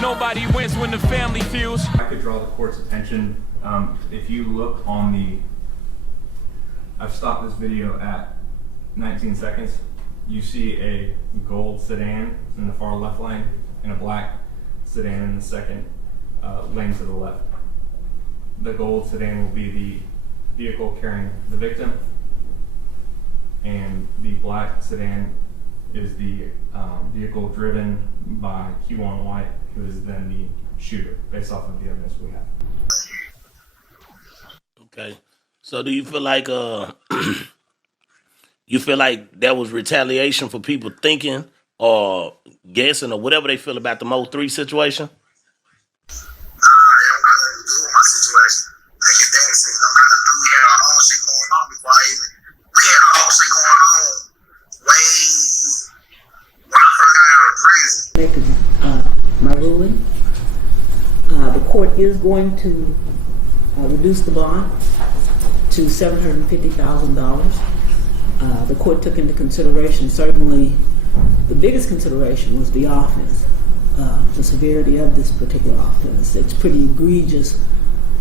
Nobody wins when the family feels. I could draw the court's attention. If you look on the, I've stopped this video at 19 seconds. You see a gold sedan in the far left lane and a black sedan in the second lane to the left. The gold sedan will be the vehicle carrying the victim, and the black sedan is the vehicle driven by Q1 White, who is then the shooter, based off of the evidence we have. Okay, so do you feel like you feel like that was retaliation for people thinking or guessing or whatever they feel about the Mo 3 situation? My ruling. The court is going to reduce the bond to $750,000. The court took into consideration, certainly the biggest consideration was the offense, the severity of this particular offense. It's pretty egregious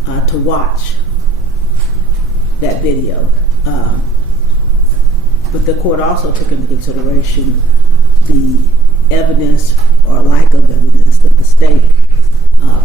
to watch that video. But the court also took into consideration the evidence or lack of evidence that the state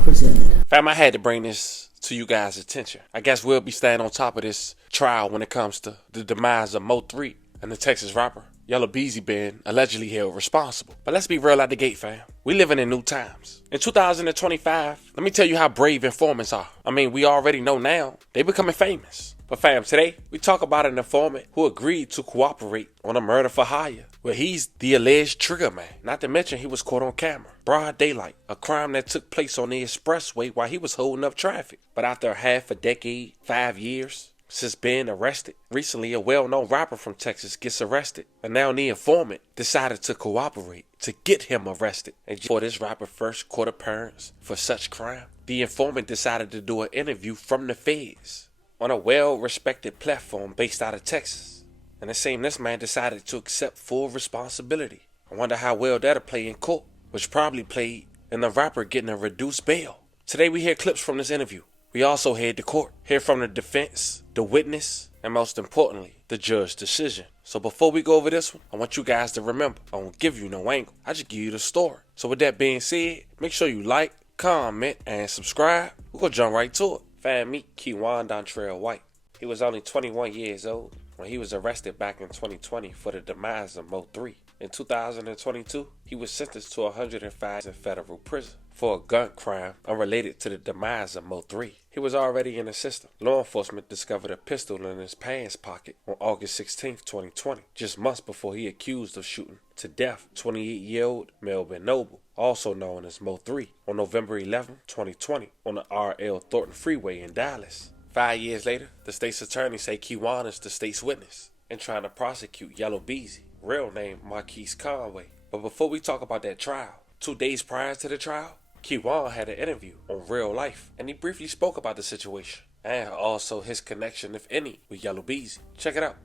presented. Fam, I had to bring this to you guys' attention. I guess we'll be staying on top of this trial when it comes to the demise of Mo 3 and the Texas rapper Yella Beezy being allegedly held responsible. But let's be real out the gate, fam. We living in new times. In 2025, let me tell you how brave informants are. I mean, we already know now. They becoming famous. But fam, today we talk about an informant who agreed to cooperate on a murder for hire, where he's the alleged trigger man. Not to mention he was caught on camera. Broad daylight, a crime that took place on the expressway while he was holding up traffic. But after half a decade, 5 years since being arrested, recently a well-known rapper from Texas gets arrested. And now the informant decided to cooperate to get him arrested. And for this rapper's first court appearance for such crime, the informant decided to do an interview from the feds on a well-respected platform based out of Texas. And it seemed this man decided to accept full responsibility. I wonder how well that'll play in court, which probably played in the rapper getting a reduced bail. Today we hear clips from this interview. We also head to court, hear from the defense, the witness, and most importantly, the judge's decision. So before we go over this one, I want you guys to remember, I won't give you no angle. I just give you the story. So with that being said, make sure you like, comment, and subscribe. We're gonna jump right to it. Fam, meet Q1 Dontrell White. He was only 21 years old when he was arrested back in 2020 for the demise of Mo 3. In 2022, he was sentenced to 105 in federal prison for a gun crime unrelated to the demise of Mo 3. He was already in the system. Law enforcement discovered a pistol in his pants pocket on August 16, 2020, just months before he accused of shooting to death 28-year-old Melvin Noble, also known as Mo 3, on November 11, 2020, on the R.L. Thornton Freeway in Dallas. 5 years later, the state's attorney say Q1 is the state's witness and trying to prosecute Yella Beezy, real name Markies Conway. But before we talk about that trial, 2 days prior to the trial, Q1 had an interview on Real Life, and he briefly spoke about the situation and also his connection, if any, with Yella Beezy. Check it out.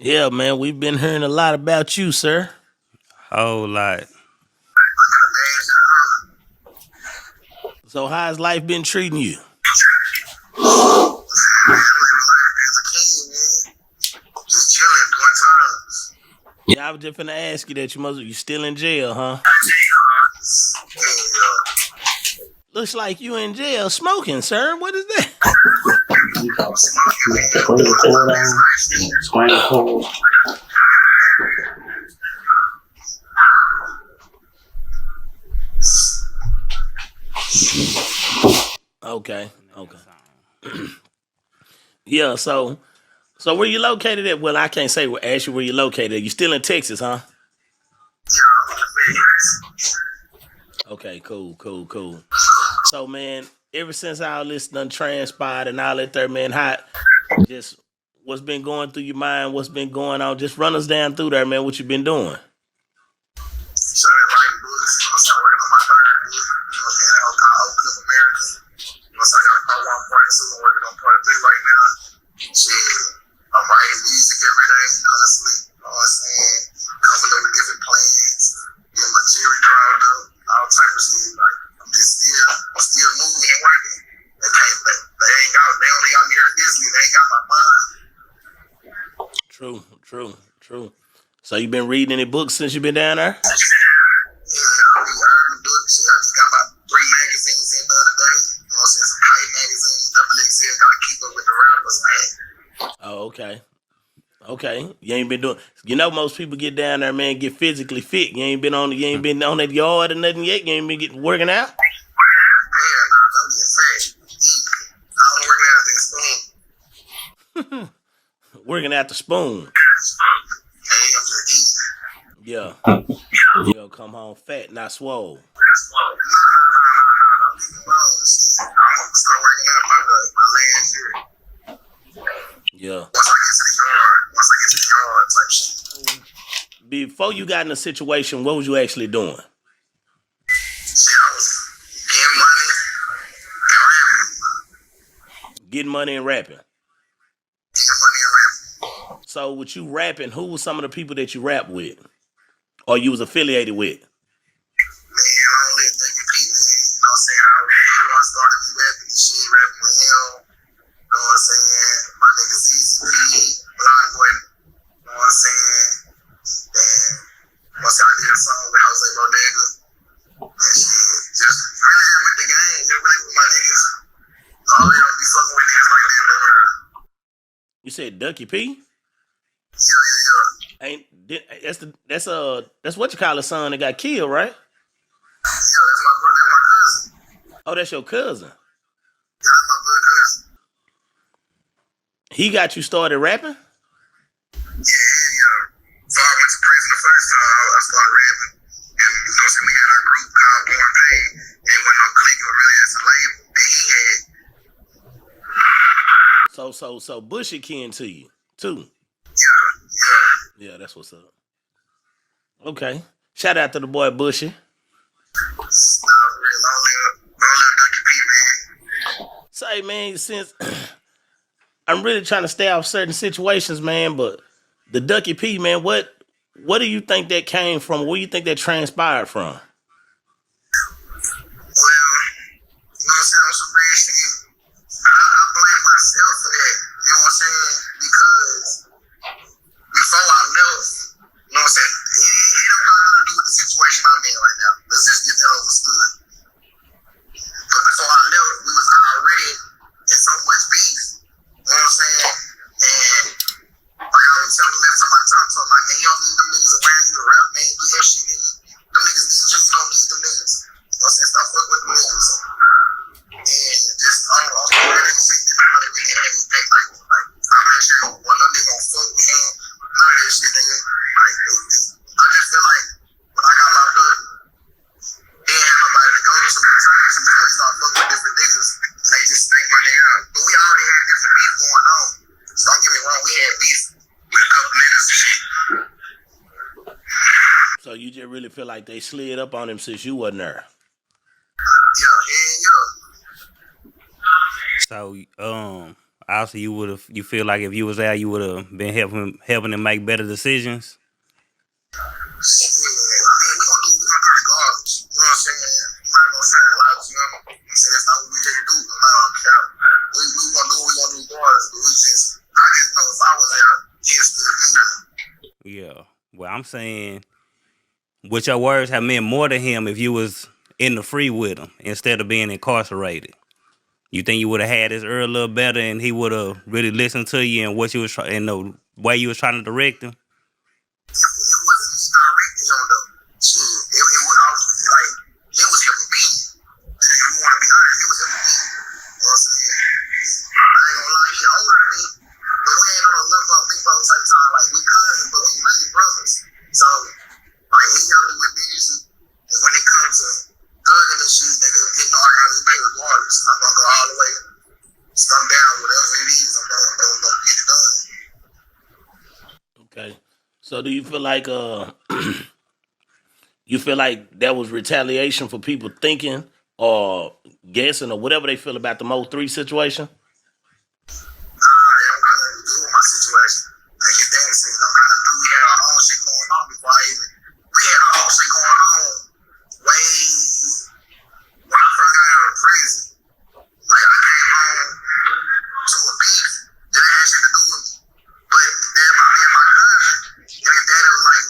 Yeah, man, we've been hearing a lot about you, sir. Whole lot. So how's life been treating you? Yeah, I was just finna ask you that. You still in jail, huh? Looks like you in jail smoking, sir. What is that? Okay. Yeah, so where you located at? Well, I can't say ask you where you located. You still in Texas, huh? Okay, cool. So, man, ever since all this done transpired and all that there, man, just what's been going through your mind, what's been going on, just run us down through there, man, what you been doing. I'm writing music every day, constantly, you know what I'm saying? Coming up with different plans, getting my jewelry drawn up, all type of shit. Like, I'm just So you been reading any books since you been down there? Yeah, I'll be urban books. I just got about 3 magazines in the other day. You know what I'm saying? Some hype magazines, double XL. Got to keep up with the rappers, man. Oh, okay. Okay. You ain't been doing. You know, most people get down there, man, get physically fit. You ain't been on that yard or nothing yet. You ain't been getting working out. Yeah, nah, I'm getting fat. I don't work out at the spoon. Working out the spoon. Hey, I'm just eating. Yeah. You gonna come home fat, not swole. Nah. I'm leaving alone. Shit. I'm gonna start working out my last year. Yeah. Once I get to the yard type shit. Before you got in a situation, what was you actually doing? Shit, I was getting money and rapping. Getting money and rapping. Getting money and rapping. So with you rapping, who was some of the people that you rap with? Or you was affiliated with? Man, I don't let Dougie P, man. You know what I'm saying? I really want to start me rapping and shit, rapping with him. You know what I'm saying? My niggas Easy P, Block Boy. You know what I'm saying? And once I did a song with Jose Bodega. And shit, just really with the game, just really with my niggas. I really don't be fucking with niggas like that in the world. You said Ducky P? Yeah. Ain't that's what you call a son that got killed, right? Yeah, that's my brother, that's my cousin. Oh, that's your cousin. Yeah, that's my blood cousin. He got you started rapping? Yeah. So I went to prison the first time. I started rapping. And you know what I'm saying? We had our group called Born Pain. It wasn't no clique or really just a label that he had. So Bushy kin to you, too. Yeah. Yeah, that's what's up. Okay. Shout out to the boy Bushy. Nah, real. Long live Dougie P, man. Say, man, since I'm really trying to stay off certain situations, man, but the Ducky P, man, what do you think that came from? Where do you think that transpired from? Well, you know what I'm saying? On some real shit. I blame myself for that. You know what I'm saying? Because before I left, you know what I'm saying? It don't got nothing to do with the situation I'm in right now. Let's just get that understood. But before I left, we was already in so much beef. You know what I'm saying? And like I was telling him every time I talk to him, like, man, you don't need them niggas around you to rap, man. Do that shit, man. Them niggas need you. You don't need them niggas. You know what I'm saying? Stop fucking with them niggas. And just on the really shit, nobody really had his back. Like I made sure one of them niggas gonna fuck with him. None of that shit, nigga. Like, I just feel like when I got locked up, he ain't had nobody to go to sometimes because he started fucking with different niggas. And they just snake my nigga out. But we already had different beef going on. So don't get me wrong, we had beef with a couple niggas and shit. So you just really feel like they slid up on him since you wasn't there? Yeah. So, also you feel like if you was there, you would have been helping him make better decisions? Shit, I mean, we gonna do regardless. You know what I'm saying? I'm not gonna say a lot to them. I'm saying that's not what we here to do. I'm not gonna care. We gonna do what we gonna do regardless. But I just know if I was there, he'd still be there. Yeah. Well, I'm saying, would your words have meant more to him if you was in the free with him instead of being incarcerated? You think you would have had his ear a little better and he would have really listened to you and what you was and the way you was trying to direct him? It wasn't me directing him though. Shit, it was like it was him and me. If you want to be honest, it was him and me. You know what I'm saying? I ain't gonna lie, he older than me, but we ain't on a live up big bro type time. Like we cousins, but we really brothers. So like he helped me with business, and when it comes to thugging and shit, nigga, he know I got his back regardless. I'm gonna go all the way, stump down, whatever it is. I'm gonna get it done. Okay. So do you feel like that was retaliation for people thinking or guessing or whatever they feel about the Mo3 situation? It don't got nothing to do with my situation. Like his dad said, it don't got nothing to do. We had our own shit going on before we had our own shit going on way when I first got out of prison. Like I came home to a beef that had shit to do with me. But then me and my cousin, and his daddy was like,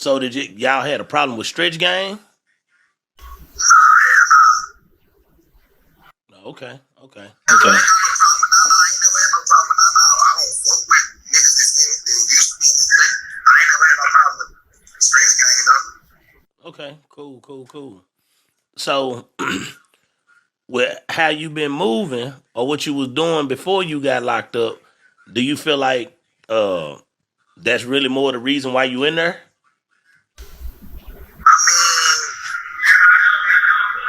So did y'all had a problem with stretch game? Okay. I ain't never had no problem with Nana. I don't fuck with niggas that used to be in the street. I ain't never had no problem with straight gang though. Okay. Cool. So with how you been moving or what you was doing before you got locked up, do you feel like that's really more the reason why you in there? I mean,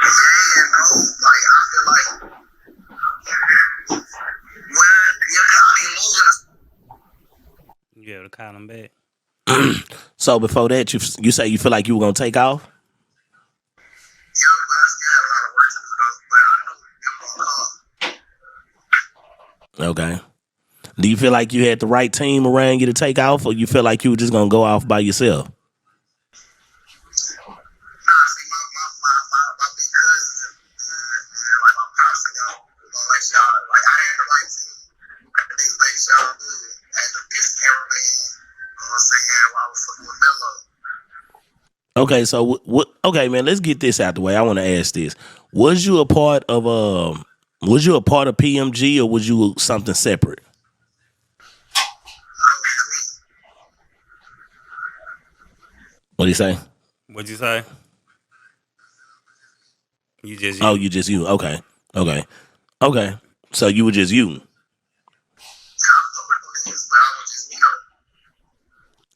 yeah and no. Like I feel like, well, yeah, 'cause I be moving. You ever call him back? So before that, you say you feel like you were gonna take off? Yeah, but I still have a lot of work to do though. But I know it won't come. Okay. Do you feel like you had the right team around you to take off, or you feel like you were just gonna go off by yourself? Nah, see, my big cousins and like my pops and them was gonna let y'all. Like I had the right team. They made y'all good. I had the best cameraman. You know what I'm saying? While I was fucking with Mello. Okay, so what? Okay, man, let's get this out the way. I want to ask this: Was you a part of PMG, or was you something separate? What do you say? What'd you say? You just Oh, you just you. Okay. So you were just you.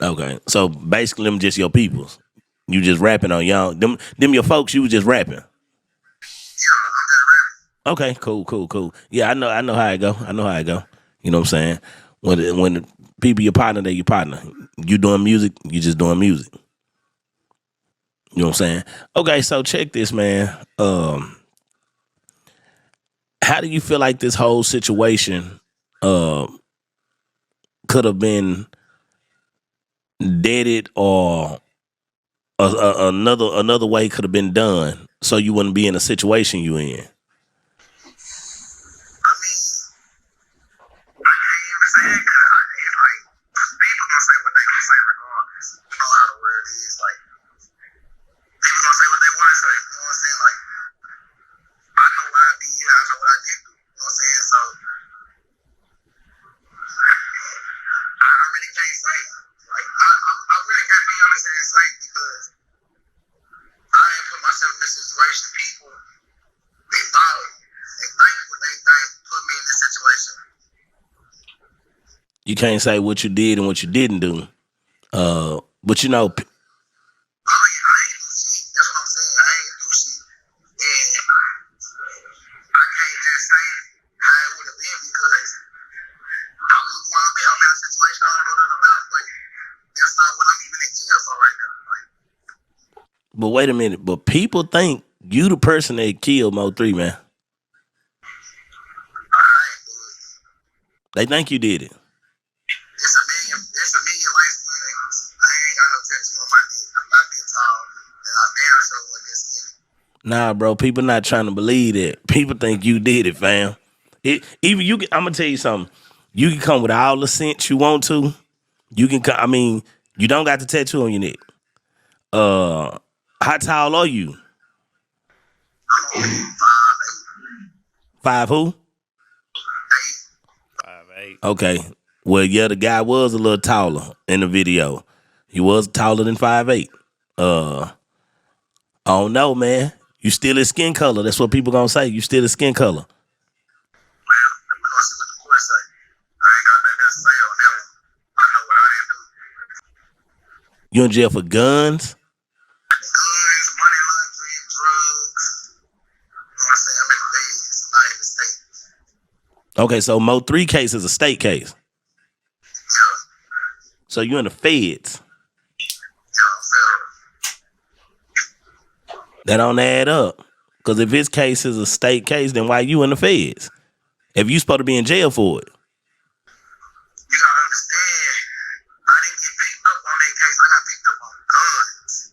Okay. So basically, them just your peoples. You just rapping on y'all. Them your folks. You was just rapping. Okay. Cool. Yeah, I know how it go. You know what I'm saying? When the people your partner, they your partner. You doing music. You just doing music. You know what I'm saying? Okay, so check this, man. How do you feel like this whole situation could have been deaded, or another way could have been done so you wouldn't be in a situation you in? I mean, I can't even say it 'cause it's like people gonna say what they gonna say regardless. You know how the world is. Like people gonna say what they want to say. You know what I'm saying? Like I know what I did. I know what I did. You know what I'm saying? So I really can't say. Like I really can't be honest and say because I didn't put myself in this situation. People they thought they think what they think put me in this situation. You can't say what you did and what you didn't do. But you know, I mean, I ain't do shit. That's what I'm saying. I ain't do shit. And I can't just say how it would have been because I'm in a situation I don't know nothing about, but that's not what I'm even in jail for right now. Like, but wait a minute. But people think you the person that killed Mo3, man. I ain't do it. They think you did it. It's a million lights in niggas. I ain't got no tattoo on my neck. I'm not that tall, and I damn sure wasn't that skinny. Nah, bro. People not trying to believe that. People think you did it, fam. Even you. I'm gonna tell you something. You can come with all the sense you want to. You can. I mean, you don't got the tattoo on your neck. How tall are you? I'm only 5'8". 5 who? 5'8". Okay. Well, yeah, the guy was a little taller in the video. He was taller than 5'8". I don't know, man. You still his skin color. That's what people gonna say. You still his skin color. Well, we're gonna see what the court say. I ain't got nothing to say on that one. I know what I didn't do. You in jail for guns? Guns, money laundering, drugs. You know what I'm saying? I'm in the feds, I'm not in the state. Okay, so Mo3 case is a state case. Yeah, So you in the feds. I'm federal. That don't add up. Because if his case is a state case, then why you in the feds? If you supposed to be in jail for it. You gotta understand, I didn't get picked up on that case. I got picked up on guns.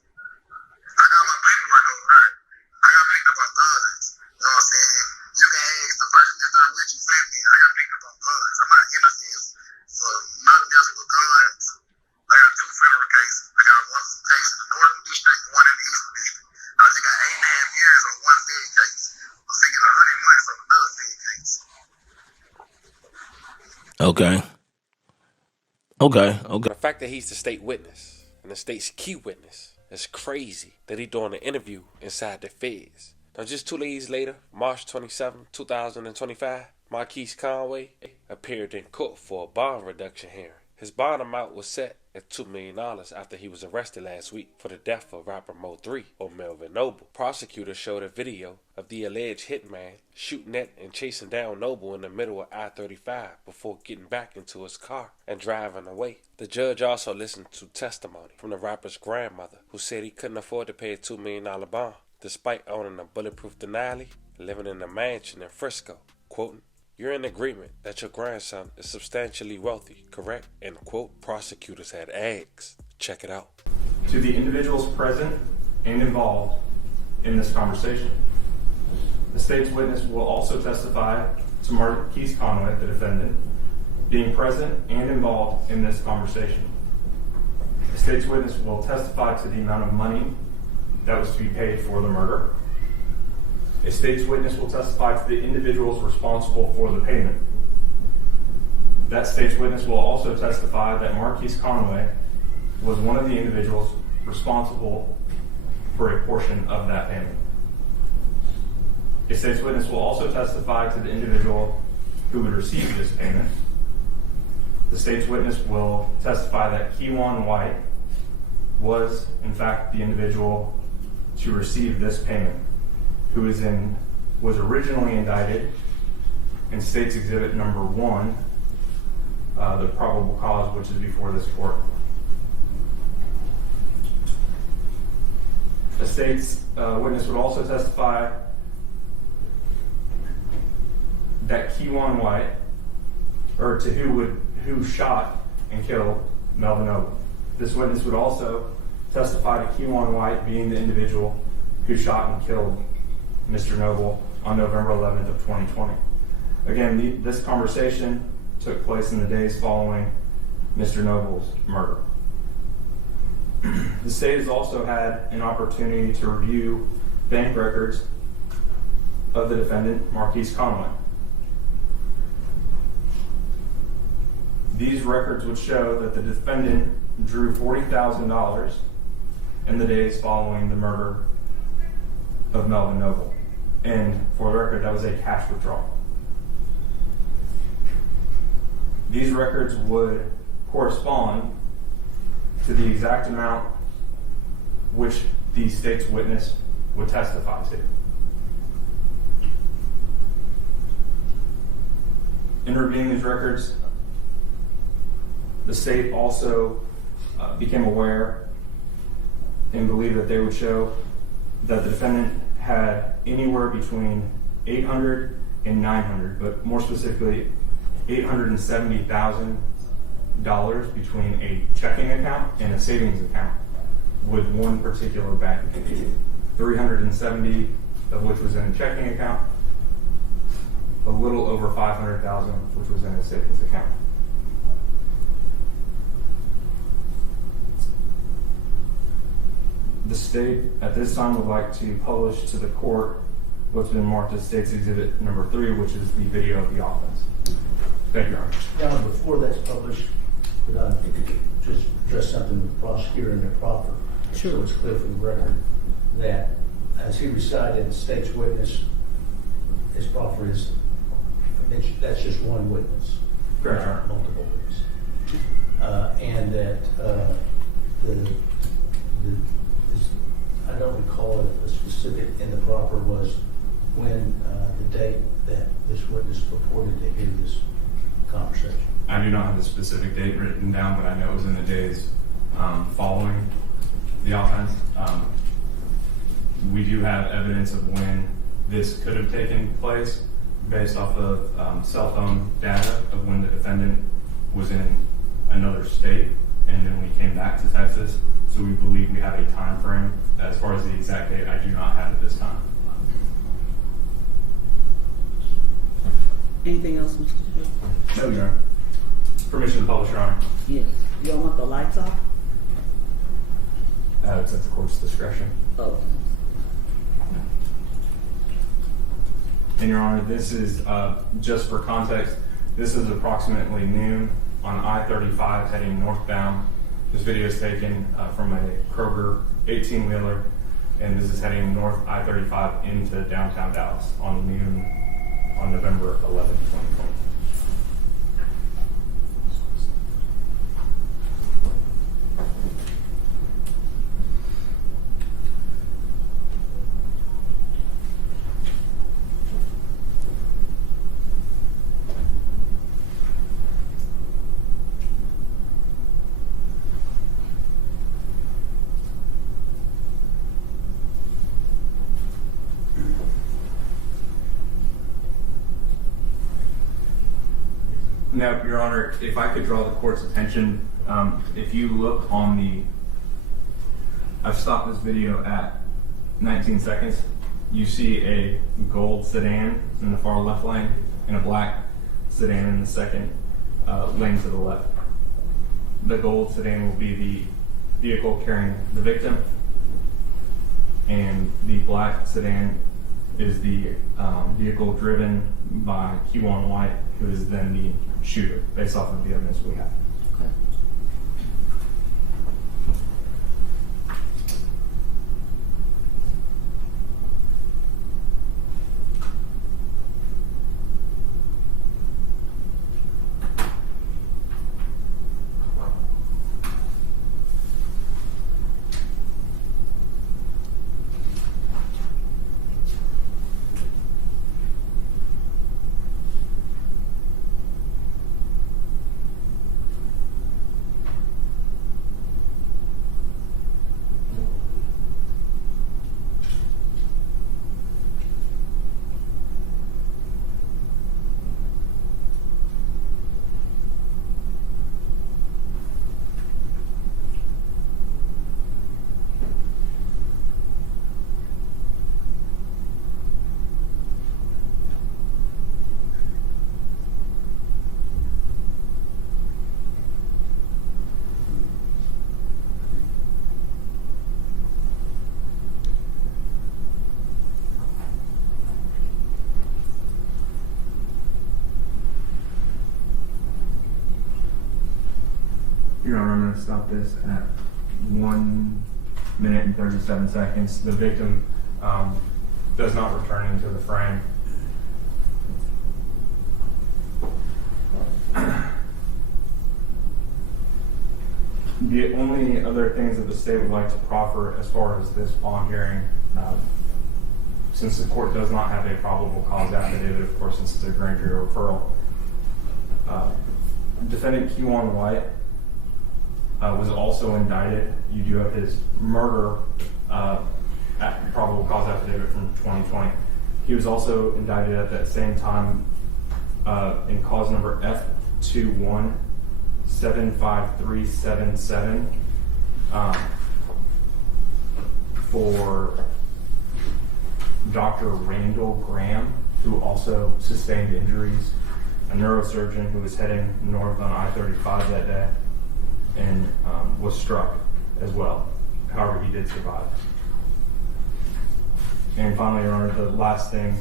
I got my paperwork over there. I got picked up on guns. You know what I'm saying? You can ask the person that's there with you, say me. I got picked up on guns. I'm not innocent for nothing else but guns. I got 2 federal cases. I got one case Okay. The fact that he's the state witness and the state's key witness is crazy that he doing an interview inside the feds. Now, just 2 days later, March 27, 2025, Markies Conway appeared in court for a bond reduction hearing. His bond amount was set at $2 million after he was arrested last week for the death of rapper Mo3 or Melvin Noble. Prosecutors showed a video of the alleged hitman shooting at and chasing down Noble in the middle of I-35 before getting back into his car and driving away. The judge also listened to testimony from the rapper's grandmother, who said he couldn't afford to pay a $2 million bond, despite owning a bulletproof Denali and living in a mansion in Frisco. Quoting, "You're in agreement that your grandson is substantially wealthy, correct?" End quote. Prosecutors had asked. Check it out. To the individuals present and involved in this conversation, the state's witness will also testify to Markies Conway, the defendant, being present and involved in this conversation. The state's witness will testify to the amount of money that was to be paid for the murder. A state's witness will testify to the individuals responsible for the payment. That state's witness will also testify that Markies Conway was one of the individuals responsible for a portion of that payment. A state's witness will also testify to the individual who would receive this payment. The state's witness will testify that Keywan White was, in fact, the individual to receive this payment, who was originally indicted in State's Exhibit number 1, the probable cause, which is before this court. The state's witness would also testify that Keywan White, or to who shot and killed Melvin Noble. This witness would also testify to Keywan White being the individual who shot and killed Mr. Noble on November 11th of 2020. Again, this conversation took place in the days following Mr. Noble's murder. The state has also had an opportunity to review bank records of the defendant, Markies Conway. These records would show that the defendant drew $40,000 in the days following the murder of Melvin Noble. And for the record, that was a cash withdrawal. These records would correspond to the exact amount which the state's witness would testify to. In reviewing these records, the state also became aware and believed that they would show that the defendant had anywhere between $800 and $900, but more specifically, $870,000 between a checking account and a savings account with one particular bank. 370 of which was in a checking account, a little over 500,000 which was in a savings account. The state at this time would like to publish to the court what's been marked as State's Exhibit number 3, which is the video of the offense. Thank you, Your Honor. Now, before that's published, could I just address something with the prosecutor and their proffer? Sure. So it's clear for the record that as he recited, the state's witness, his proffer is, that's just one witness. Correct, Your not Honor. multiple witnesses. And that I don't recall if the specific in the proffer was when the date that this witness purported to hear this conversation. I do not have the specific date written down, but I know it was in the days following the offense. We do have evidence of when this could have taken place based off of cell phone data of when the defendant was in another state and then we came back to Texas. So we believe we have a time frame. As far as the exact date, I do not have at this time. Anything else, Mr. Chair? No, Your Honor. Permission to publish, Your Honor. Yes. Y'all want the lights off? It's at the court's discretion. Oh. And Your Honor, this is just for context. This is approximately noon on I-35 heading northbound. This video is taken from a Kroger 18-wheeler, and this is heading north I-35 into downtown Dallas on noon on November 11, 2020. Now, Your Honor, if I could draw the court's attention, if you look on the, I've stopped this video at 19 seconds. You see a gold sedan in the far left lane and a black sedan in the second lane to the left. The gold sedan will be the vehicle carrying the victim, and the black sedan is the vehicle driven by Q1 White, who is then the shooter, based off of the evidence we have. Okay. Your Honor, I'm going to stop this at 1 minute and 37 seconds. The victim does not return into the frame. The only other things that the state would like to proffer as far as this bond hearing, since the court does not have a probable cause affidavit, of course, since it's a grand jury referral, defendant Q1 White was also indicted. You do have his murder probable cause affidavit from 2020. He was also indicted at that same time in cause number F21-75377 for Dr. Randall Graham, who also sustained injuries, a neurosurgeon who was heading north on I-35 that day, and was struck as well. However, he did survive. And finally, Your Honor, the last thing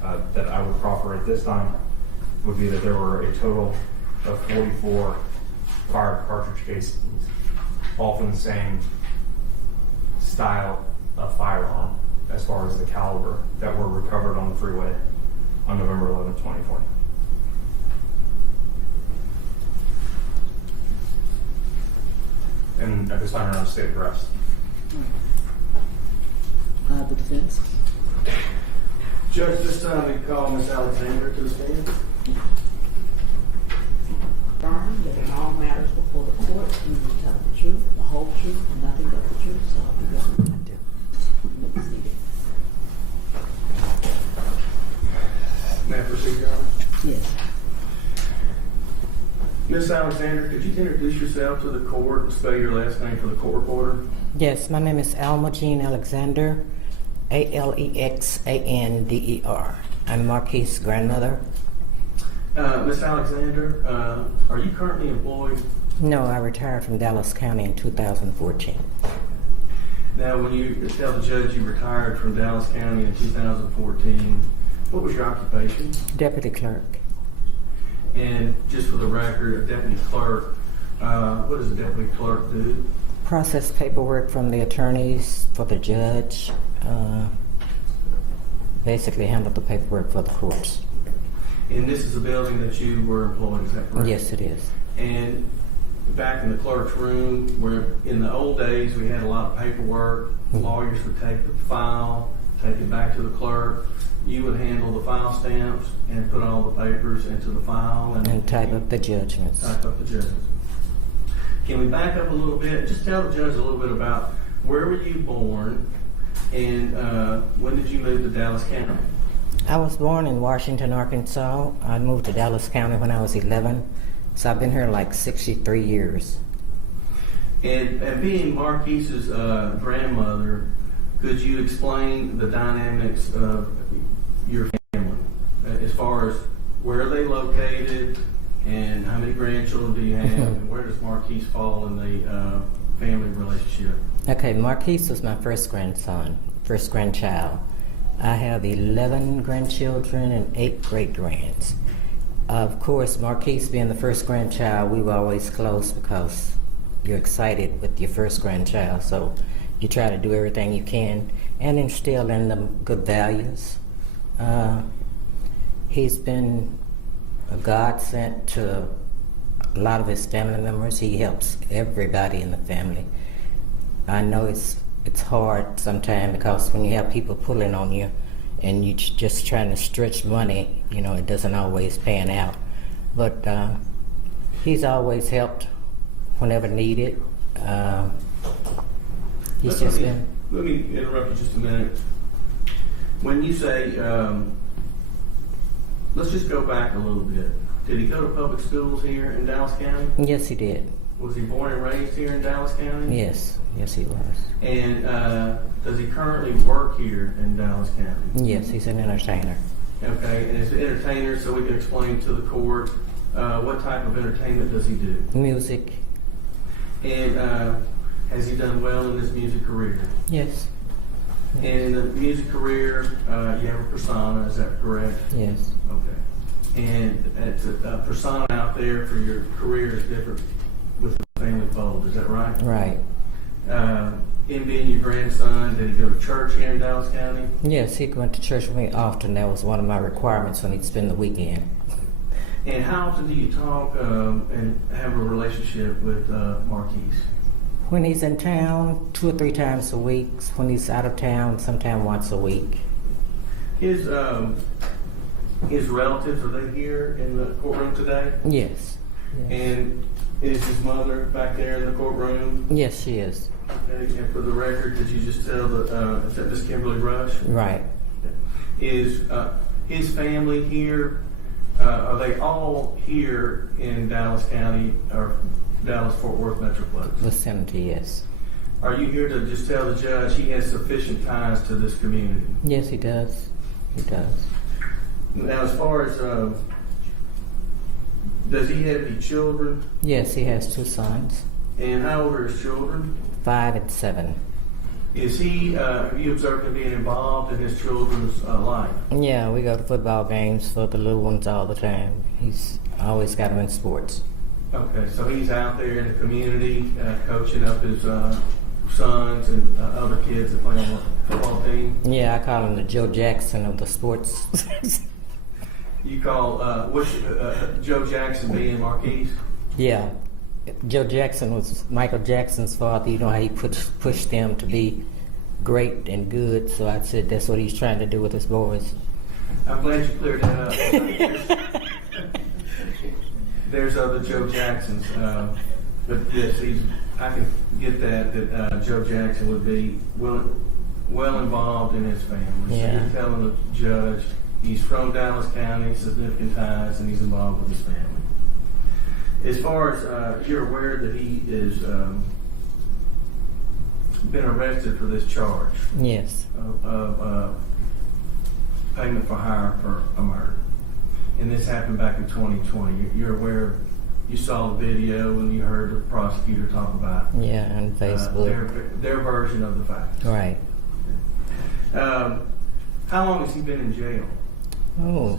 that I would proffer at this time would be that there were a total of 44 fired cartridge casings, all from the same style of firearm as far as the caliber, that were recovered on the freeway on November 11, 2020. And at this time, Your Honor, state of rest. The defense. Judge, this time we call Ms. Alexander to the stand. Confirm that in all matters before the court, you will tell the truth, the whole truth, and nothing but the truth. So I'll be going. I do. You may be seated. May I proceed, Your Honor? Yes. Ms. Alexander, could you introduce yourself to the court and spell your last name for the court reporter? Yes, my name is Alma Jean Alexander, Alexander. I'm Markies' grandmother. Ms. Alexander, are you currently employed? No, I retired from Dallas County in 2014. Now, when you tell the judge you retired from Dallas County in 2014, what was your occupation? Deputy clerk. And just for the record, a deputy clerk, what does a deputy clerk do? Process paperwork from the attorneys for the judge. Basically handle the paperwork for the courts. And this is a building that you were employed, is that correct? Yes, it is. And back in the clerk's room, where in the old days we had a lot of paperwork, lawyers would take the file, take it back to the clerk. You would handle the file stamps and put all the papers into the file And type up the judgments. Type up the judgments. Can we back up a little bit? Just tell the judge a little bit about where were you born and when did you move to Dallas County? I was born in Washington, Arkansas. I moved to Dallas County when I was 11, so I've been here like 63 years. And being Markies' grandmother, could you explain the dynamics of your family as far as where are they located and how many grandchildren do you have and where does Markies fall in the family relationship? Okay, Markies was my first grandson, first grandchild. I have 11 grandchildren and 8 great-grands. Of course, Markies being the first grandchild, we were always close because you're excited with your first grandchild, so you try to do everything you can and instill in them good values. He's been a godsend to a lot of his family members. He helps everybody in the family. I know it's hard sometimes because when you have people pulling on you and you're just trying to stretch money, you know, it doesn't always pan out. But he's always helped whenever needed. He's just been... Let me interrupt you just a minute. When you say, let's just go back a little bit. Did he go to public schools here in Dallas County? Yes, he did. Was he born and raised here in Dallas County? Yes, yes he was. And does he currently work here in Dallas County? Yes, he's an entertainer. Okay, and as an entertainer, so we can explain to the court, what type of entertainment does he do? Music. And has he done well in his music career? Yes. And in the music career, you have a persona, is that correct? Yes. Okay. And it's a persona out there for your career is different with the family fold, is that right? Right. Him being your grandson, did he go to church here in Dallas County? Yes, he went to church with me often. That was one of my requirements when he'd spend the weekend. And how often do you talk and have a relationship with Markies? When he's in town, 2 or 3 times a week. When he's out of town, sometime once a week. His relatives, are they here in the courtroom today? Yes. Yes. And is his mother back there in the courtroom? Yes, she is. Okay. And for the record, did you just tell is that Miss Kimberly Rush? Right. Is his family here? Are they all here in Dallas County or Dallas-Fort Worth Metroplex? Vicinity, yes. Are you here to just tell the judge he has sufficient ties to this community? Yes, he does. He does. Now, as far as, does he have any children? Yes, he has 2 sons. And how old are his children? 5 and 7. Is he, have you observed him being involved in his children's life? Yeah, we go to football games for the little ones all the time. He's always got them in sports. Okay, so he's out there in the community coaching up his sons and other kids that play on the football team? Yeah, I call him the Joe Jackson of the sports. You call Joe Jackson being Markies? Yeah. Joe Jackson was Michael Jackson's father. You know how he pushed them to be great and good. So I said that's what he's trying to do with his boys. I'm glad you cleared that up. There's other Joe Jacksons, but yes, I can get that Joe Jackson would be well involved in his family. Yeah. So you're telling the judge he's from Dallas County, significant ties, and he's involved with his family. As far as you're aware that he is been arrested for this charge Yes. of payment for hire for a murder, and this happened back in 2020. You're aware. You saw the video and you heard the prosecutor talk about Yeah, on Facebook. their version of the facts. Right. How long has he been in jail? Oh,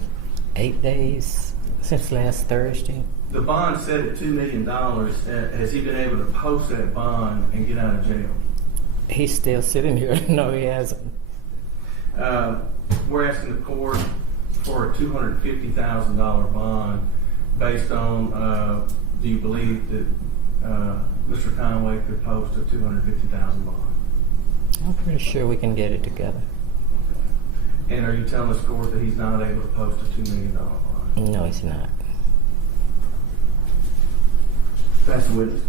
8 days, Since last Thursday. The bond set at $2 million. Has he been able to post that bond and get out of jail? He's still sitting here. No, he hasn't. We're asking the court for a $250,000 bond based on, do you believe that Mr. Conway could post a $250,000 bond? I'm pretty sure we can get it together. And are you telling this court that he's not able to post a $2 million bond? No, he's not. That's the witness.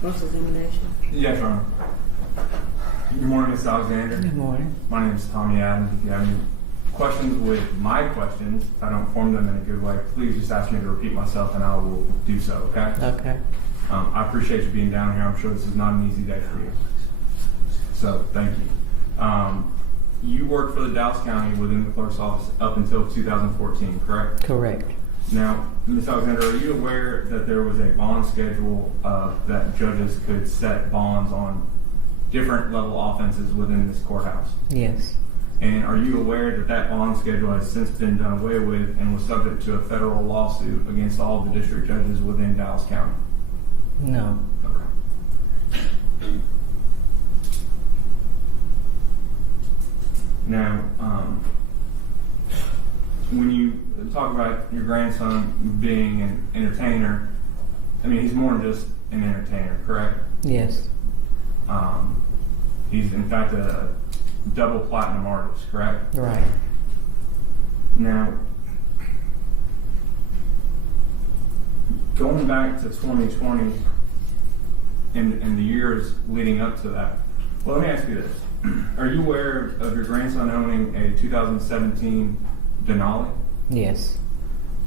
Cross-examination. Yes, Your Honor. Good morning, Ms. Alexander. Good morning. My name is Tommy Adams. If you have any questions with my questions, if I don't form them in a good way, please just ask me to repeat myself and I will do so, okay? Okay. I appreciate you being down here. I'm sure this is not an easy day for you. So, thank you. You worked for the Dallas County within the clerk's office up until 2014, correct? Correct. Now, Ms. Alexander, are you aware that there was a bond schedule that judges could set bonds on different level offenses within this courthouse? Yes. And are you aware that that bond schedule has since been done away with and was subject to a federal lawsuit against all the district judges within Dallas County? No. Okay. Now, when you talk about your grandson being an entertainer, I mean, he's more than just an entertainer, correct? Yes. He's, in fact, a double platinum artist, correct? Right. Now, going back to 2020 and the years leading up to that, well, let me ask you this. Are you aware of your grandson owning a 2017 Denali? Yes.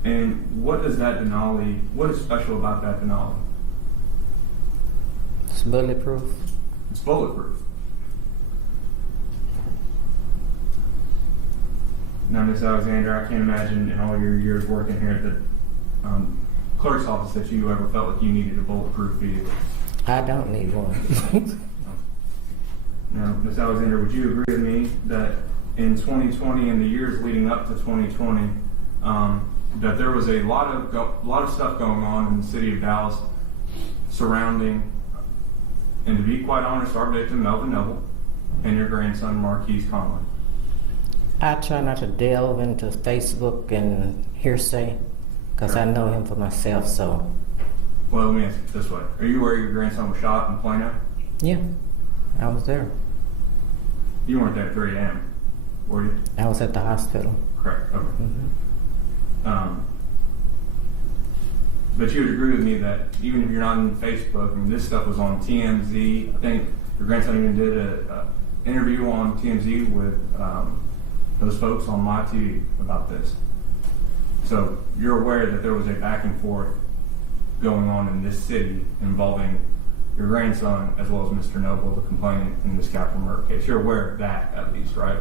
And what is that Denali, what is special about that Denali? It's bulletproof. It's bulletproof. Now, Ms. Alexander, I can't imagine in all your years working here at the clerk's office that you ever felt like you needed a bulletproof vehicle. I don't need one. Now, Ms. Alexander, would you agree with me that in 2020 and the years leading up to 2020, that there was a lot of stuff going on in the city of Dallas surrounding, and to be quite honest, our victim, Melvin Noble, and your grandson, Markies Conway? I try not to delve into Facebook and hearsay because I know him for myself, so. Well, let me ask it this way. Are you aware your grandson was shot in Plano? Yeah, I was there. You weren't there at 3 a.m., were you? I was at the hospital. Correct. Okay. But you would agree with me that even if you're not on Facebook, I mean, this stuff was on TMZ. I think your grandson even did an interview on TMZ with those folks on my TV about this. So you're aware that there was a back and forth going on in this city involving your grandson as well as Mr. Noble, the complainant in this capital murder case. You're aware of that at least, right?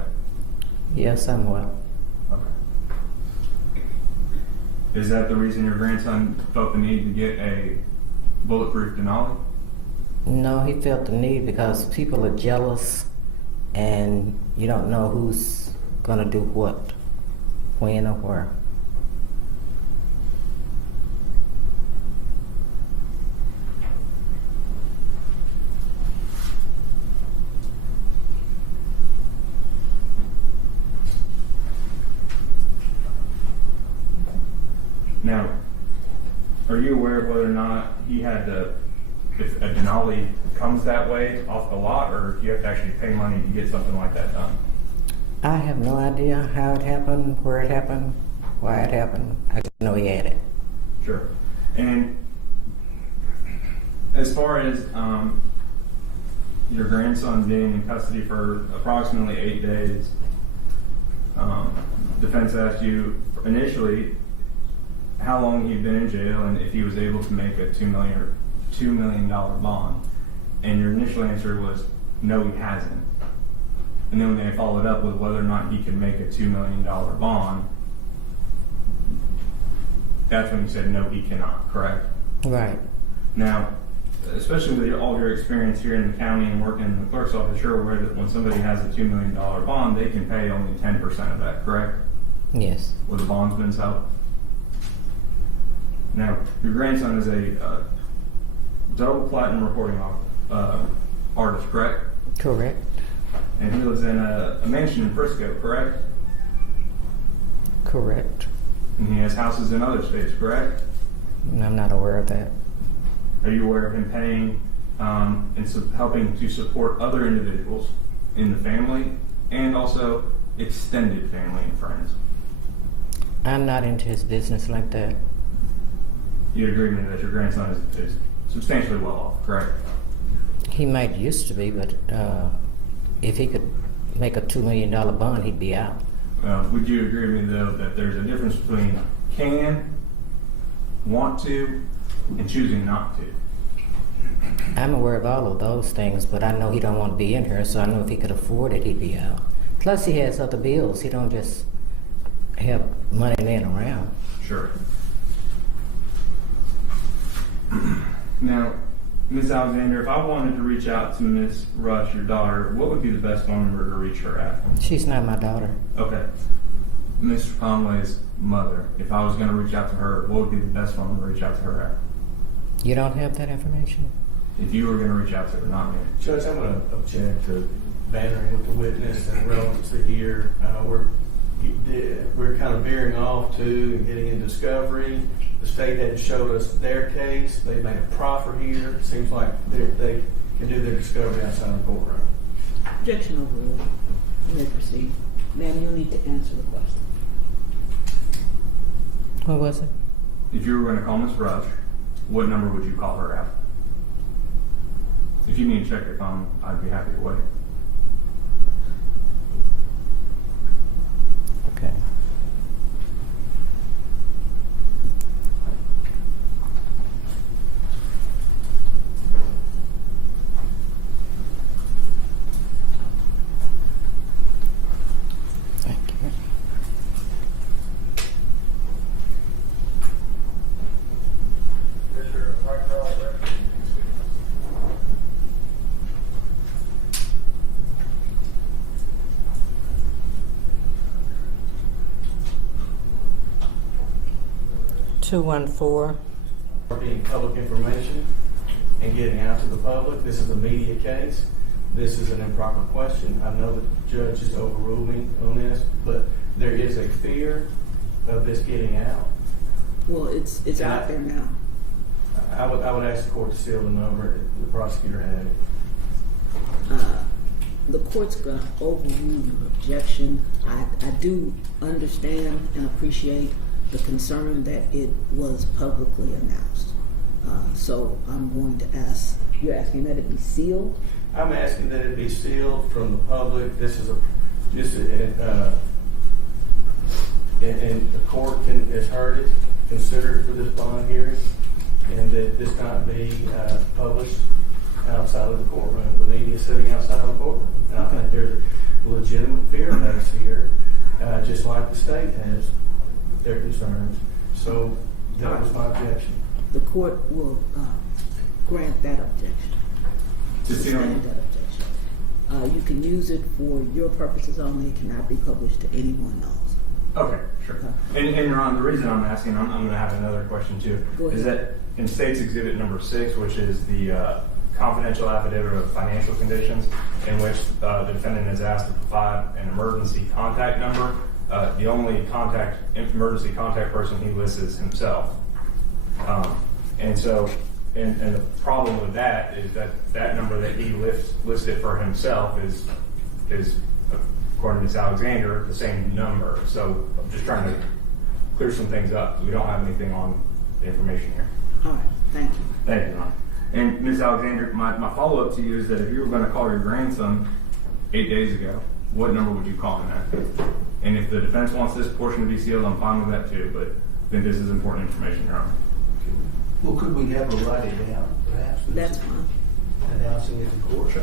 Yes, I'm well. Okay. Is that the reason your grandson felt the need to get a bulletproof Denali? No, he felt the need because people are jealous and you don't know who's going to do what, when or where. Now, are you aware of whether or not he had to, if a Denali comes that way off the lot, or if you have to actually pay money to get something like that done? I have no idea how it happened, where it happened, why it happened. I just know he had it. Sure. And as far as your grandson being in custody for approximately 8 days, defense asked you initially how long he'd been in jail and if he was able to make a $2 million bond. And your initial answer was, no, he hasn't. And then when they followed up with whether or not he could make a $2 million bond, that's when you said, no, he cannot, correct? Right. Now, especially with all your experience here in the county and working in the clerk's office, you're aware that when somebody has a $2 million bond, they can pay only 10% of that, correct? Yes. With the bondsman's help? Now, your grandson is a double platinum recording artist, correct? Correct. And he lives in a mansion in Frisco, correct? Correct. And he has houses in other states, correct? I'm not aware of that. Are you aware of him paying and helping to support other individuals in the family and also extended family and friends? I'm not into his business like that. You agree with me that your grandson is substantially well off, correct? He might used to be, but if he could make a $2 million bond, he'd be out. Would you agree with me, though, that there's a difference between can, want to, and choosing not to? I'm aware of all of those things, but I know he don't want to be in here, so I know if he could afford it, he'd be out. Plus, he has other bills. He don't just have money laying around. Sure. Now, Ms. Alexander, if I wanted to reach out to Ms. Rush, your daughter, what would be the best phone number to reach her at? She's not my daughter. Okay. Mr. Conway's mother, if I was going to reach out to her, what would be the best phone number to reach out to her at? You don't have that information? If you were going to reach out to her, not me. Judge, I'm going to object to bantering with the witness and relevancy here. We're kind of veering off to and getting into discovery. The state hadn't showed us their case. They've made a proffer here. It seems like they can do their discovery outside the courtroom. Objection overruled. You may proceed. Ma'am, you'll need to answer the question. What was it? If you were going to call Ms. Rush, what number would you call her at? If you need to check your phone, I'd be happy to wait. Okay. Thank you. $214. Being public information and getting out to the public. This is a media case. This is an improper question. I know that the judge is overruling on this, but there is a fear of this getting out. Well, it's out there now. I would ask the court to seal the number. The prosecutor had it. The court's going to overrule your objection. I do understand and appreciate the concern that it was publicly announced. So I'm going to ask, you're asking that it be sealed? I'm asking that it be sealed from the public. This is and the court has heard it, considered it for this bond hearing, and that this not be published outside of the courtroom. The media is sitting outside of the courtroom. And I think there's a legitimate fear of us here, just like the state has their concerns. So that was my objection. The court will grant that objection. Sustain that objection. You can use it for your purposes only. It cannot be published to anyone else. Okay, sure. And Your Honor, the reason I'm asking, I'm going to have another question too, is that in State's Exhibit number 6, which is the confidential affidavit of financial conditions, in which the defendant is asked to provide an emergency contact number, the only emergency contact person he lists is himself. And the problem with that is that number that he listed for himself is according to Ms. Alexander, the same number. So I'm just trying to clear some things up. We don't have anything on the information here. All right, thank you. Thank you, Your Honor. And Ms. Alexander, my follow-up to you is that if you were going to call your grandson 8 days ago, what number would you call him at? And if the defense wants this portion to be sealed, I'm fine with that too, but I think this is important information, Your Honor. Well, could we have her write it down, perhaps? That's fine. Announcing it in court? Sure.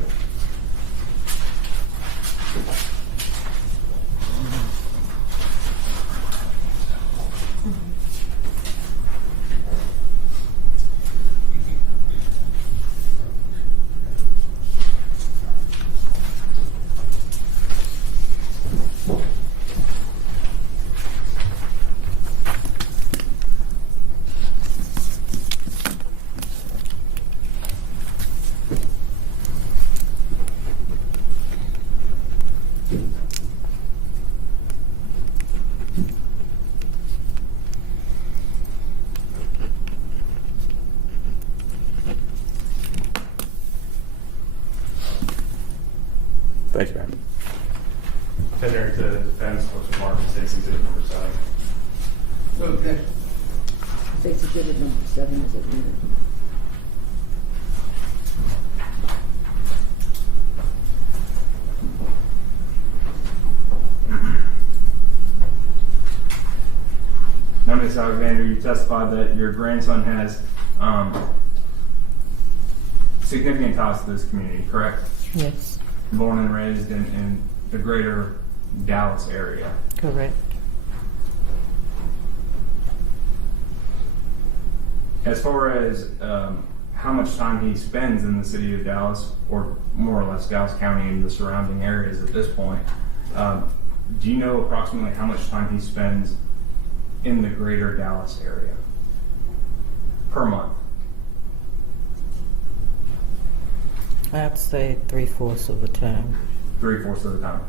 Thank you, man. Tender to defense, which is Markies State's exhibit number 7. Okay. State's exhibit number 7 is admitted. Now, Ms. Alexander, you testified that your grandson has significant ties to this community, correct? Yes, Born and raised in the greater Dallas area. correct. As far as how much time he spends in the city of Dallas, or more or less Dallas County and the surrounding areas at this point, do you know approximately how much time he spends in the greater Dallas area per month? I'd say 3/4 of the time. 3/4 of the time.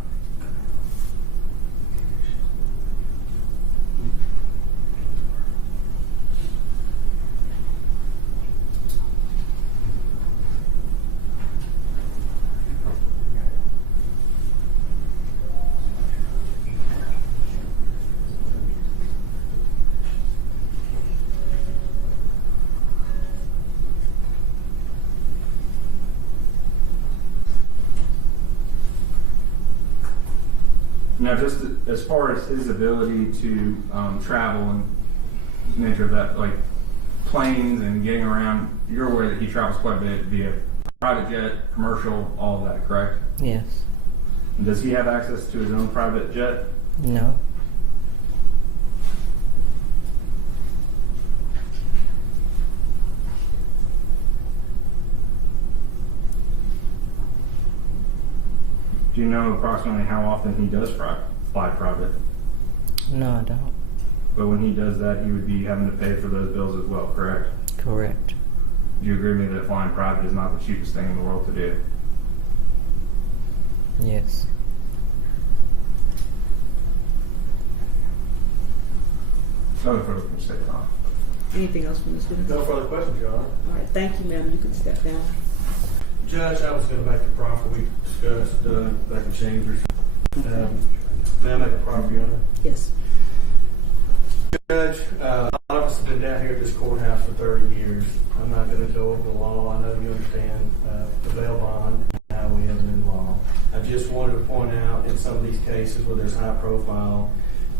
Now, just as far as his ability to travel and nature of that, like planes and getting around, you're aware that he travels quite a bit via private jet, commercial, all of that, correct? Yes. And does he have access to his own private jet? No. Do you know approximately how often he does fly private? No, I don't. But when he does that, he would be having to pay for those bills as well, correct? Correct. Do you agree with me that flying private is not the cheapest thing in the world to do? Yes. Nothing further from the state, Tom. Anything else from this witness? No further questions, Your Honor. All right, thank you, ma'am. You can step down. Judge, I was going to make a proffer we discussed back in Chambers. May I make a proffer, Your Honor? Yes. Judge, a lot of us have been down here at this courthouse for 30 years. I'm not going to go over the law. I know you understand the bail bond and how we have it in law. I just wanted to point out in some of these cases where there's high profile,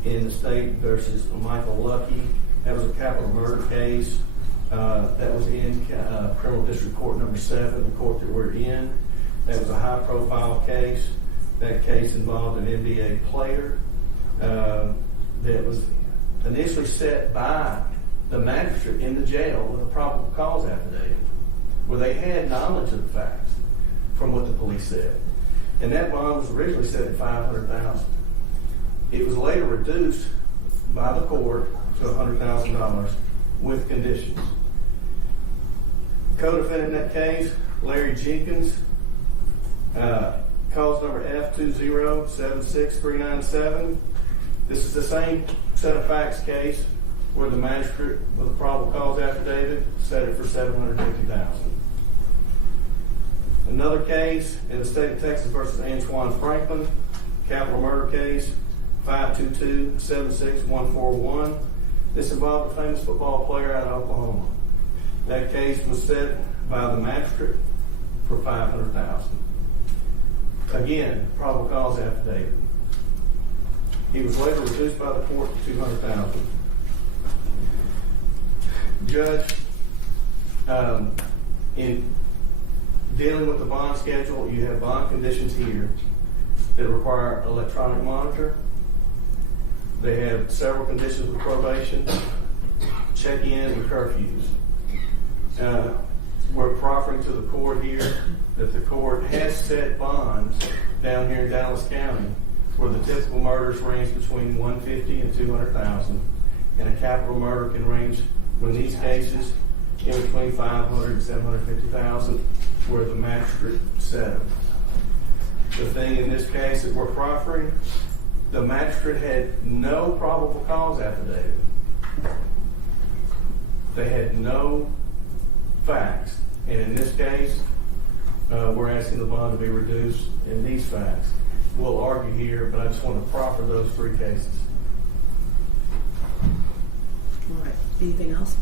in the state versus Michael Lucky, that was a capital murder case. That was in Criminal District Court number 7, the court that we're in. That was a high-profile case. That case involved an NBA player that was initially set by the magistrate in the jail with a probable cause affidavit, where they had knowledge of the facts from what the police said. And that bond was originally set at $500,000. It was later reduced by the court to $100,000 with conditions. Co-defendant in that case, Larry Jenkins, cause number F2076397. This is the same set of facts case where the magistrate with a probable cause affidavit set it for $750,000. Another case in the state of Texas versus Antoine Franklin, capital murder case 522-76141. This involved a famous football player out of Oklahoma. That case was set by the magistrate for $500,000. Again, probable cause affidavit. He was later reduced by the court to $200,000. Judge, in dealing with the bond schedule, you have bond conditions here that require electronic monitor. They have several conditions with probation, check-in, and curfews. We're proffering to the court here that the court has set bonds down here in Dallas County where the typical murders range between $150,000 and $200,000, and a capital murder can range, in these cases, in between $500,000 and $750,000, where the magistrate set them. The thing in this case that we're proffering, the magistrate had no probable cause affidavit. They had no facts. And in this case, we're asking the bond to be reduced in these facts. We'll argue here, but I just want to proffer those three cases. All right. Anything else?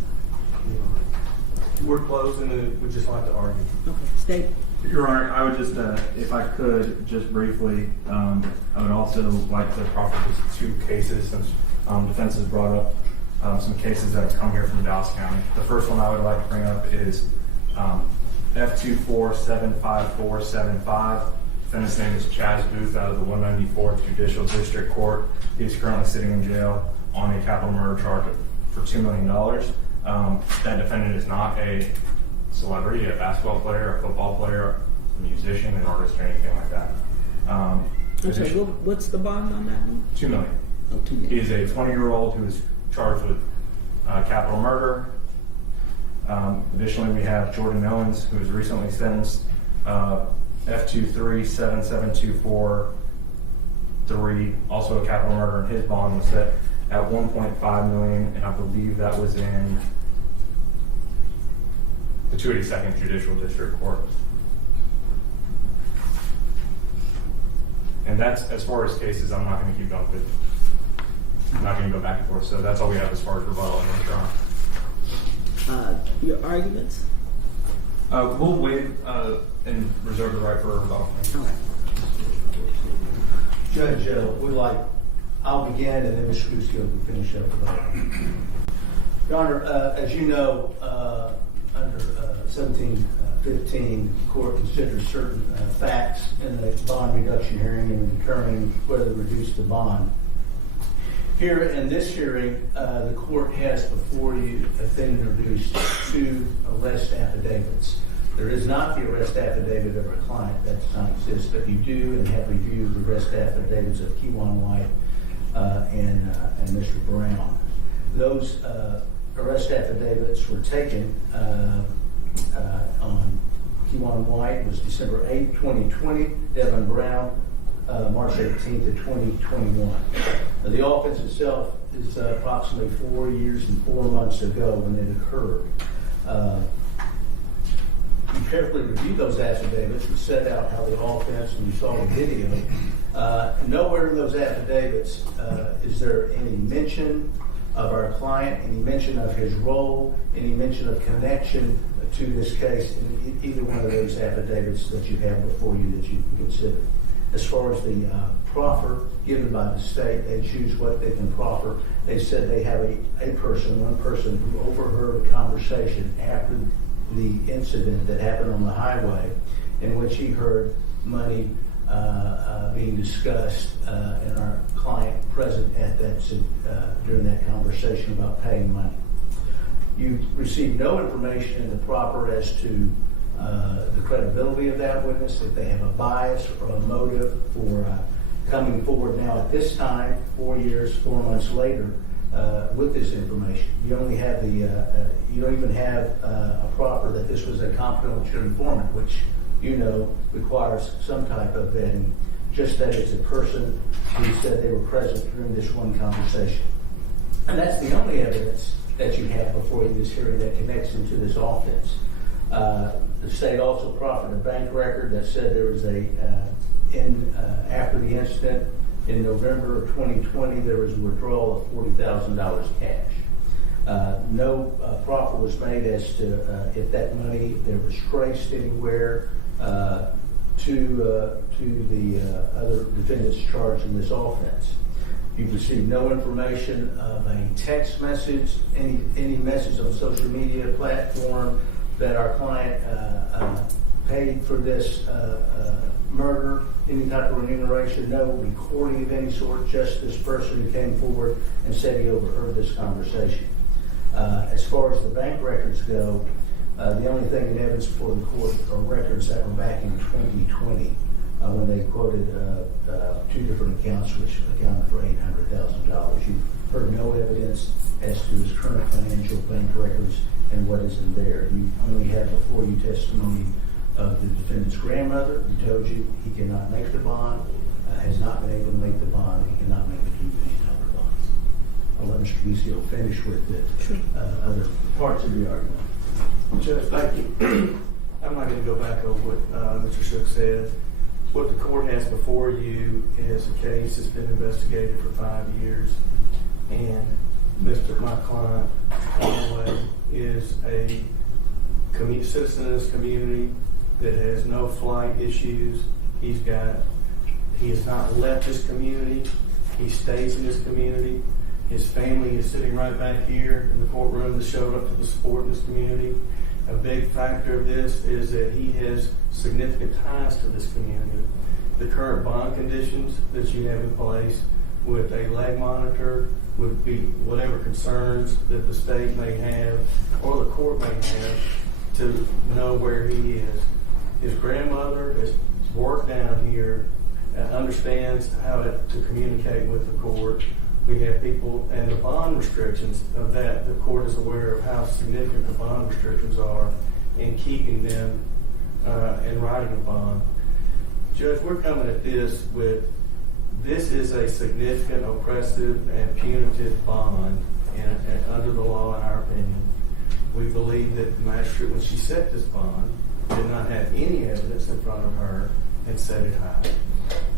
We're closing and we'd just like to argue. Okay. State. Your Honor, I would just, if I could, just briefly, I would also like to proffer just two cases since defense has brought up some cases that have come here from Dallas County. The first one I would like to bring up is F2475475. Defendant's name is Chaz Booth out of the 194th Judicial District Court. He is currently sitting in jail on a capital murder charge for $2 million. That defendant is not a celebrity, a basketball player, a football player, a musician, an artist, or anything like that. Okay. What's the bond on that one? $2 million. Oh, $2 million. He is a 20-year-old who is charged with capital murder. Additionally, we have Jordan Owens, who was recently sentenced F2377243, also a capital murder, and his bond was set at $1.5 million, and I believe that was in the 282nd Judicial District Court. And that's, as far as cases, I'm not going to keep going with. I'm not going to go back and forth, so that's all we have as far as rebuttal and withdrawal. Your arguments? We'll waive and reserve the right for a rebuttal. All right. Judge, I'll begin and then Mr. Cusco will finish up with that. Your Honor, as you know, under 1715, the court considers certain facts in the bond reduction hearing and determining whether to reduce the bond. Here in this hearing, the court has before you been introduced two arrest affidavits. There is not the arrest affidavit of our client, that does not exist, but you do and have reviewed the arrest affidavits of Kewan White and Mr. Brown. Those arrest affidavits were taken on Kewan White was December 8, 2020, Devin Brown, March 18th of 2021. The offense itself is approximately 4 years and 4 months ago when it occurred. You carefully reviewed those affidavits and set out how the offense, and you saw the video. Nowhere in those affidavits is there any mention of our client, any mention of his role, any mention of connection to this case in either one of those affidavits that you have before you that you can consider. As far as the proffer given by the state, they choose what they can proffer. They said they have one person who overheard a conversation after the incident that happened on the highway in which he heard money being discussed and our client present at that during that conversation about paying money. You received no information in the proffer as to the credibility of that witness, if they have a bias or a motive for coming forward now at this time, 4 years, 4 months later, with this information. You only have you don't even have a proffer that this was a confidential informant, which you know requires some type of vetting, just that it's a person who said they were present during this one conversation. And that's the only evidence that you have before you this hearing that connects into this offense. The state also proffered a bank record that said there was after the incident in November of 2020, there was a withdrawal of $40,000 cash. No proffer was made as to if that money there was traced anywhere to the other defendants charged in this offense. You've received no information of a text message, any message on a social media platform that our client paid for this murder, any type of remuneration, no recording of any sort, just this person who came forward and said he overheard this conversation. As far as the bank records go, the only thing in evidence before the court are records that were back in 2020 when they quoted two different accounts which accounted for $800,000. You've heard no evidence as to his current financial bank records and what is in there. You only have before you testimony of the defendant's grandmother who told you he cannot make the bond, has not been able to make the bond, he cannot make the $2 million bonds. I'll let Mr. Beezy finish with the other parts of the argument. Judge, thank you. I'm not going to go back over what Mr. Shook said. What the court has before you is a case that's been investigated for 5 years, and my client, Conway, is a citizen of this community that has no flight issues. He has not left this community. He stays in this community. His family is sitting right back here in the courtroom that showed up to the support in this community. A big factor of this is that he has significant ties to this community. The current bond conditions that you have in place with a leg monitor would be whatever concerns that the state may have or the court may have to know where he is. His grandmother has worked down here and understands how to communicate with the court. We have people, and the bond restrictions of that, the court is aware of how significant the bond restrictions are in keeping them and writing a bond. Judge, we're coming at this is a significant, oppressive, and punitive bond under the law, in our opinion. We believe that the magistrate, when she set this bond, did not have any evidence in front of her and set it high.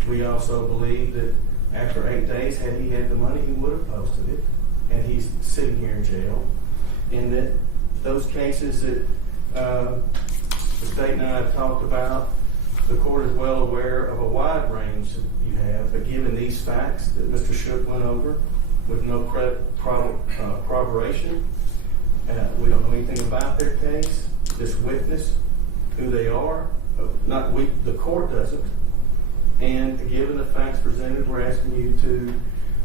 We also believe that after 8 days, had he had the money, he would have posted it, and he's sitting here in jail. And that those cases that the state and I have talked about, the court is well aware of a wide range that you have, but given these facts that Mr. Shook went over with no corroboration, we don't know anything about their case, this witness, who they are, the court doesn't. And given the facts presented, we're asking you to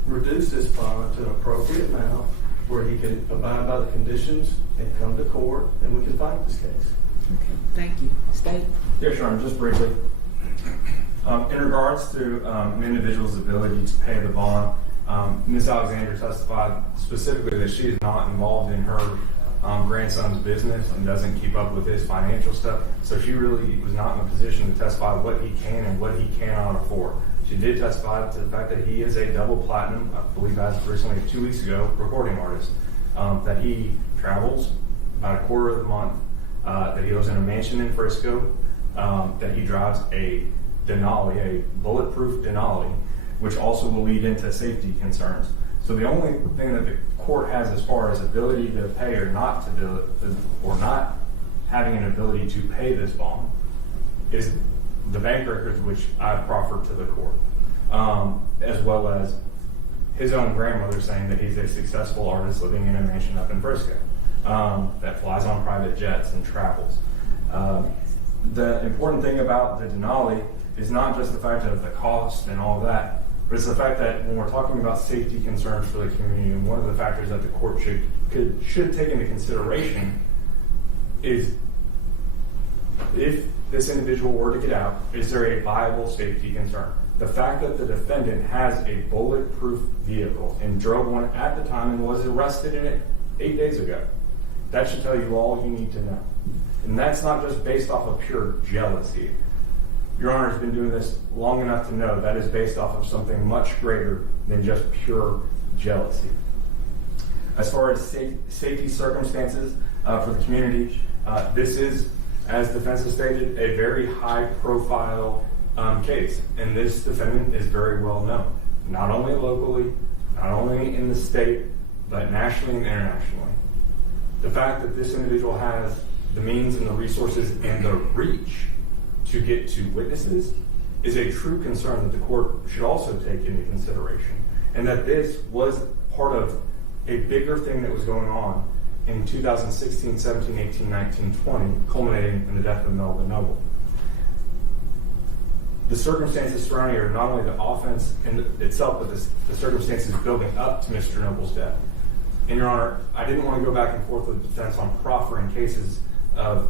reduce this bond to an appropriate amount where he can abide by the conditions and come to court, and we can fight this case. Okay, thank you. State. Yeah, sure. Just briefly. In regards to an individual's ability to pay the bond, Ms. Alexander testified specifically that she is not involved in her grandson's business and doesn't keep up with his financial stuff. So she really was not in a position to testify what he can and what he cannot afford. She did testify to the fact that he is a double platinum, I believe as of recently 2 weeks ago, recording artist, that he travels about a quarter of the month, that he lives in a mansion in Frisco, that he drives a Denali, a bulletproof Denali, which also will lead into safety concerns. So the only thing that the court has as far as ability to pay or not to do it, or not having an ability to pay this bond, is the bank records which I've proffered to the court, as well as his own grandmother saying that he's a successful artist living in a mansion up in Frisco that flies on private jets and travels. The important thing about the Denali is not just the fact of the cost and all that, but it's the fact that when we're talking about safety concerns for the community, and one of the factors that the court should take into consideration is, if this individual were to get out, is there a viable safety concern? The fact that the defendant has a bulletproof vehicle and drove one at the time and was arrested in it 8 days ago, that should tell you all you need to know. And that's not just based off of pure jealousy. Your Honor has been doing this long enough to know that is based off of something much greater than just pure jealousy. As far as safety circumstances for the community, this is, as defense has stated, a very high-profile case, and this defendant is very well known, not only locally, not only in the state, but nationally and internationally. The fact that this individual has the means and the resources and the reach to get to witnesses is a true concern that the court should also take into consideration, and that this was part of a bigger thing that was going on in 2016, 17, 18, 19, 20, culminating in the death of Melvin Noble. The circumstances surrounding are not only the offense in itself, but the circumstances building up to Mr. Noble's death. And Your Honor, I didn't want to go back and forth with the defense on proffering cases of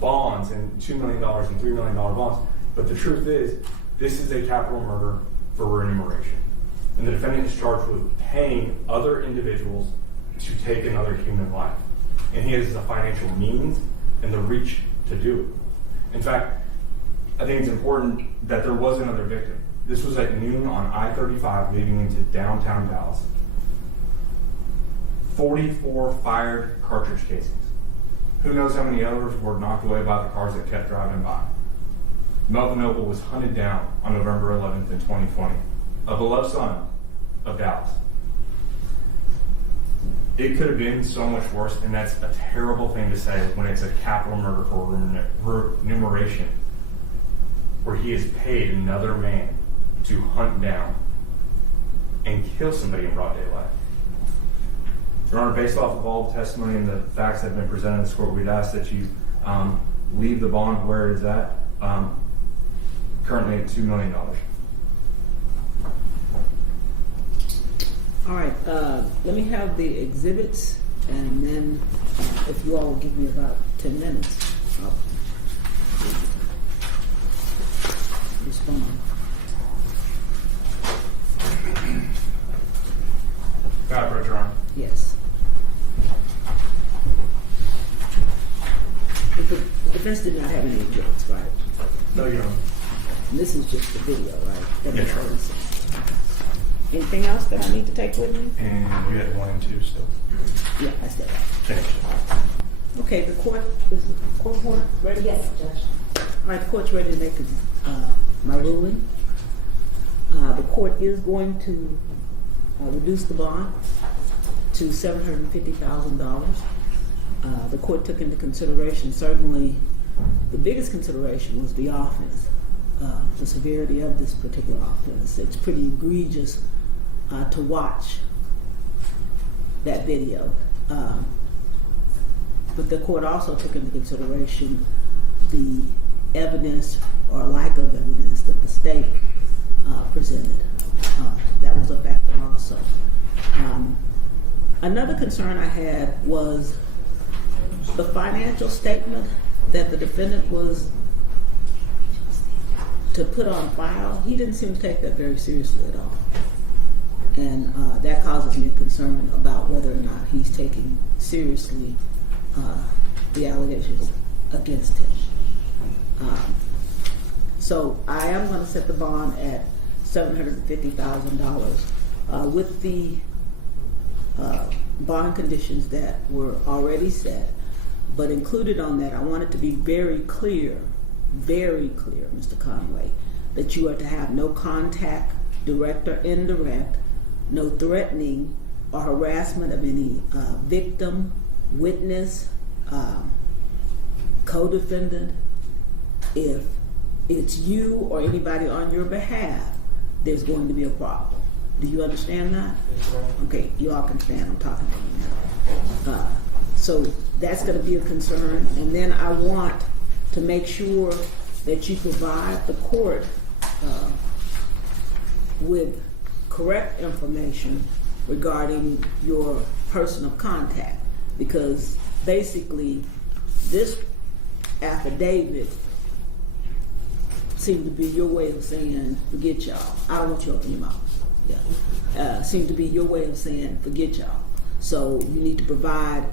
bonds and $2 million and $3 million bonds, but the truth is, this is a capital murder for remuneration. And the defendant is charged with paying other individuals to take another human life. And he has the financial means and the reach to do it. In fact, I think it's important that there was another victim. This was at noon on I-35 leading into downtown Dallas. 44 fired cartridge casings. Who knows how many others were knocked away by the cars that kept driving by. Melvin Noble was hunted down on November 11th in 2020, a beloved son of Dallas. It could have been so much worse, and that's a terrible thing to say when it's a capital murder for remuneration, where he has paid another man to hunt down and kill somebody in broad daylight. Your Honor, based off of all the testimony and the facts that have been presented in this court, we'd ask that you leave the bond where it's at, currently at $2 million. All right, let me have the exhibits, and then if you all will give me about 10 minutes, I'll respond. Got it, Your Honor. Yes. The defense did not have any exhibits, right? No, Your Honor. And this is just the video, right? That Yes, makes Your Honor. sense. Anything else that I need to take with me? And you had 1 and 2 still. Yeah, I still have. Finished. Okay, the court, is the court ready? Yes, Judge. All right, the court's ready to make my ruling. The court is going to reduce the bond to $750,000. The court took into consideration, certainly, the biggest consideration was the offense, the severity of this particular offense. It's pretty egregious to watch that video. But the court also took into consideration the evidence or lack of evidence that the state presented. That was a factor also. Another concern I had was the financial statement that the defendant was to put on file. He didn't seem to take that very seriously at all. And that causes me concern about whether or not he's taking seriously the allegations against him. So I am going to set the bond at $750,000 with the bond conditions that were already set. But included on that, I want it to be very clear, Mr. Conway, that you are to have no contact, direct or indirect, no threatening or harassment of any victim, witness, co-defendant. If it's you or anybody on your behalf, there's going to be a problem. Do you understand that? Okay, you all can stand. I'm talking to you now. So that's going to be a concern. And then I want to make sure that you provide the court with correct information regarding your person of contact, because basically this affidavit seemed to be your way of saying, forget y'all. I don't want you to open your mouth. Yeah. Seemed to be your way of saying, forget y'all. So you need to provide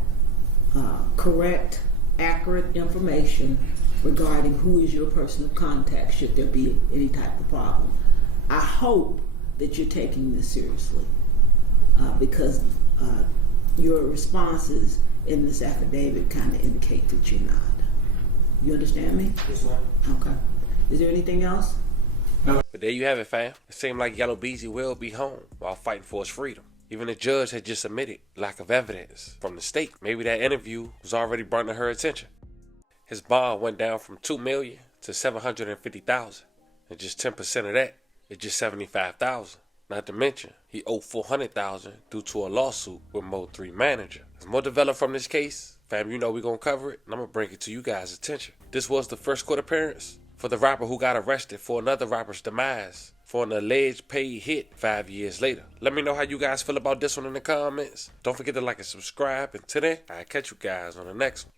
correct, accurate information regarding who is your person of contact should there be any type of problem. I hope that you're taking this seriously because your responses in this affidavit kind of indicate that you're not. You understand me? Yes, ma'am. Okay. Is there anything else? But there you have it, fam. It seemed like Yella Beezy will be home while fighting for his freedom. Even the judge had just admitted lack of evidence from the state. Maybe that interview was already brought to her attention. His bond went down from $2 million to $750,000, and just 10% of that is just $75,000. Not to mention, he owed $400,000 due to a lawsuit with Mode 3 manager. As more developed from this case, fam, you know we're gonna cover it, and I'm gonna bring it to you guys' attention. This was the first court appearance for the rapper who got arrested for another rapper's demise for an alleged paid hit 5 years later. Let me know how you guys feel about this one in the comments. Don't forget to like and subscribe. And today, I'll catch you guys on the next one.